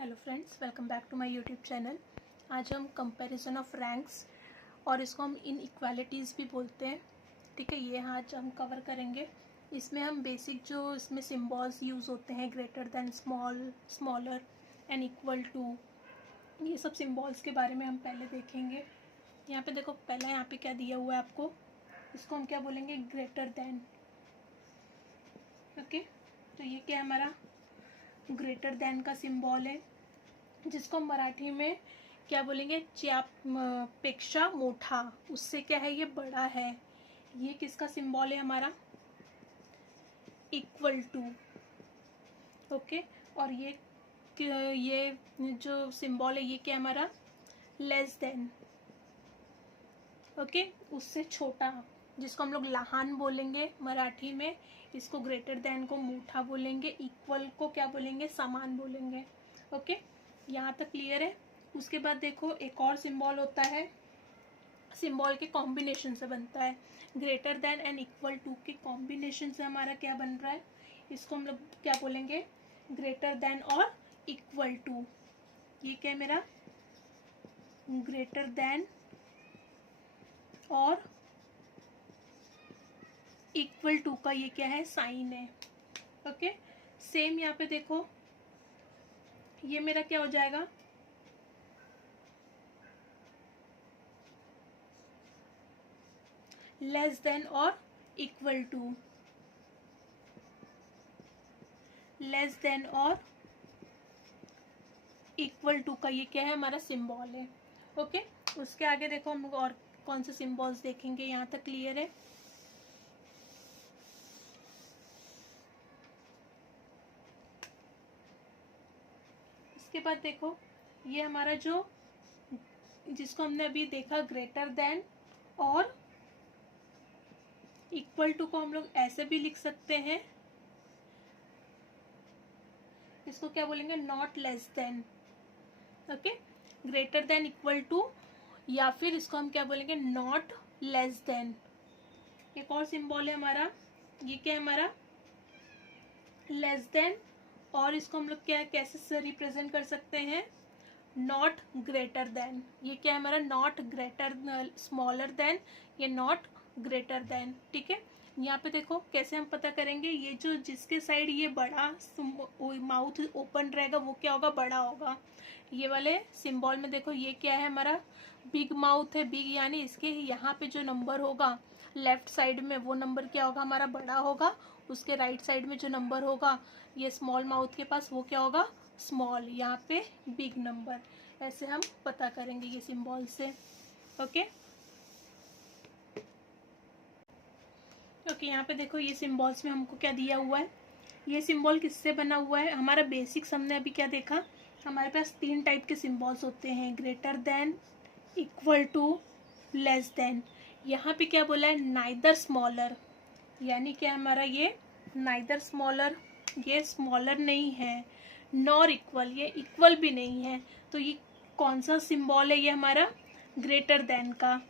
Hello friends, welcome back to my YouTube channel. आज हम comparison of ranks और इसको हम इनइक्वालिटीज़ भी बोलते हैं। ठीक है, ये आज हम कवर करेंगे। इसमें हम बेसिक जो इसमें सिम्बॉल्स यूज़ होते हैं, greater than, small, smaller and equal to, ये सब सिम्बॉल्स के बारे में हम पहले देखेंगे। यहाँ पे देखो, पहला यहाँ पे क्या दिया हुआ है आपको, इसको हम क्या बोलेंगे, ग्रेटर देन। ओके, तो ये क्या हमारा ग्रेटर देन का सिंबल है, जिसको हम मराठी में क्या बोलेंगे, पेक्षा मोठा, उससे क्या है, ये बड़ा है। ये किसका सिंबल है, हमारा इक्वल टू। ओके, और ये जो सिंबल है, ये क्या हमारा लेस देन। ओके, उससे छोटा, जिसको हम लोग लहान बोलेंगे मराठी में, इसको ग्रेटर देन को मोठा बोलेंगे, इक्वल को क्या बोलेंगे, समान बोलेंगे। ओके, यहाँ तक क्लियर है। उसके बाद देखो, एक और सिंबल होता है, सिंबल के कॉम्बिनेशन से बनता है। Greater than and equal to के कॉम्बिनेशन से हमारा क्या बन रहा है, इसको हम लोग क्या बोलेंगे, ग्रेटर देन और इक्वल टू। ये क्या है मेरा, ग्रेटर देन और इक्वल टू का ये क्या है, साइन है। ओके, सेम यहाँ पे देखो, ये मेरा क्या हो जाएगा, लेस देन और इक्वल टू, लेस देन और इक्वल टू का ये क्या है, हमारा सिंबल है। ओके, उसके आगे देखो हम लोग और कौन से सिंबल्स देखेंगे, यहाँ तक क्लियर है। इसके बाद देखो, ये हमारा जो, जिसको हमने अभी देखा, ग्रेटर देन और इक्वल टू को हम लोग ऐसे भी लिख सकते हैं, इसको क्या बोलेंगे, not less than. Okay, greater than equal to, या फिर इसको हम क्या बोलेंगे, नॉट लेस देन। एक और सिंबल है हमारा, ये क्या है हमारा, लेस देन, और इसको हम लोग क्या कैसे रिप्रेजेंट कर सकते हैं, नॉट ग्रेटर देन। ये क्या है हमारा, नॉट ग्रेटर, स्मॉलर देन, ये नॉट ग्रेटर देन। ठीक है, यहाँ पे देखो कैसे हम पता करेंगे, ये जो जिसके साइड ये बड़ा माउथ ओपन रहेगा, वो क्या होगा, बड़ा होगा। ये वाले सिंबल में देखो, ये क्या है हमारा, बिग माउथ है, बिग, यानी इसके यहाँ पे जो नंबर होगा लेफ्ट साइड में, वो नंबर क्या होगा, हमारा बड़ा होगा। उसके राइट साइड में जो नंबर होगा ये स्मॉल माउथ के पास, वो क्या होगा, स्मॉल, यहाँ पे बिग नंबर। ऐसे हम पता करेंगे ये सिंबल से। ओके ओके, यहाँ पे देखो, ये सिंबल्स में हमको क्या दिया हुआ है, ये सिंबल किससे बना हुआ है, हमारा बेसिक्स हमने अभी क्या देखा, हमारे पास 3 टाइप के सिंबल्स होते हैं, greater than, equal to, less than. यहाँ पे क्या बोला है, नाइदर स्मॉलर, यानी क्या हमारा ये नाइदर स्मॉलर, ये स्मॉलर नहीं है, नॉर इक्वल, ये इक्वल भी नहीं है। तो ये कौन सा सिंबल है, ये हमारा ग्रेटर देन का।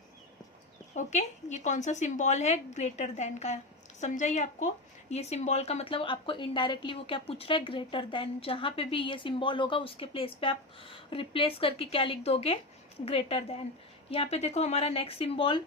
ओके, ये कौन सा सिंबल है, ग्रेटर देन का। समझा ये आपको, ये सिंबल का मतलब आपको इनडायरेक्टली वो क्या पूछ रहा है, ग्रेटर देन। जहाँ पे भी ये सिंबल होगा उसके प्लेस पे आप रिप्लेस करके क्या लिख दोगे, ग्रेटर देन। यहाँ पे देखो हमारा नेक्स्ट सिंबल,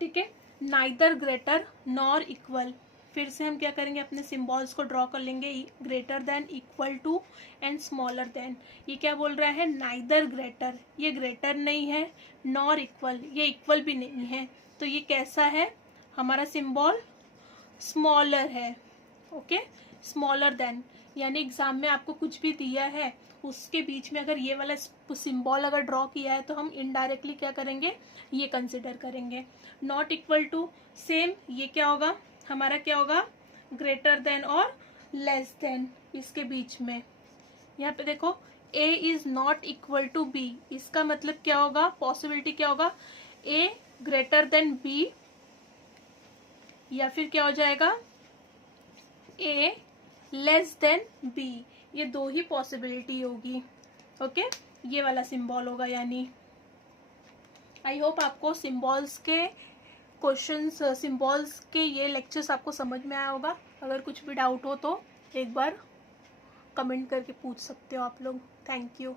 ठीक है, नाइदर ग्रेटर नॉर इक्वल। फिर से हम क्या करेंगे, अपने सिंबल्स को ड्रॉ कर लेंगे, greater than, equal to and smaller than. ये क्या बोल रहा है, नाइदर ग्रेटर, ये ग्रेटर नहीं है, नॉर इक्वल, ये इक्वल भी नहीं है। तो ये कैसा है, हमारा सिंबल स्मॉलर है। ओके, स्मॉलर देन, यानी एग्जाम में आपको कुछ भी दिया है, उसके बीच में अगर ये वाला सिंबल अगर ड्रॉ किया है, तो हम इनडायरेक्टली क्या करेंगे, ये कंसिडर करेंगे। नॉट इक्वल टू, सेम, ये क्या होगा, हमारा क्या होगा, ग्रेटर देन और लेस देन, इसके बीच में। यहाँ पे देखो, a is not equal to b, इसका मतलब क्या होगा, पॉसिबिलिटी क्या होगा, a ग्रेटर देन b, या फिर क्या हो जाएगा, a लेस देन b। ये 2 ही पॉसिबिलिटी होगी। ओके, ये वाला सिंबल होगा। यानी आई होप आपको सिंबल्स के क्वेश्चंस, सिंबल्स के ये लेक्चर्स आपको समझ में आया होगा। अगर कुछ भी डाउट हो तो एक बार कमेंट करके पूछ सकते हो आप लोग। Thank you.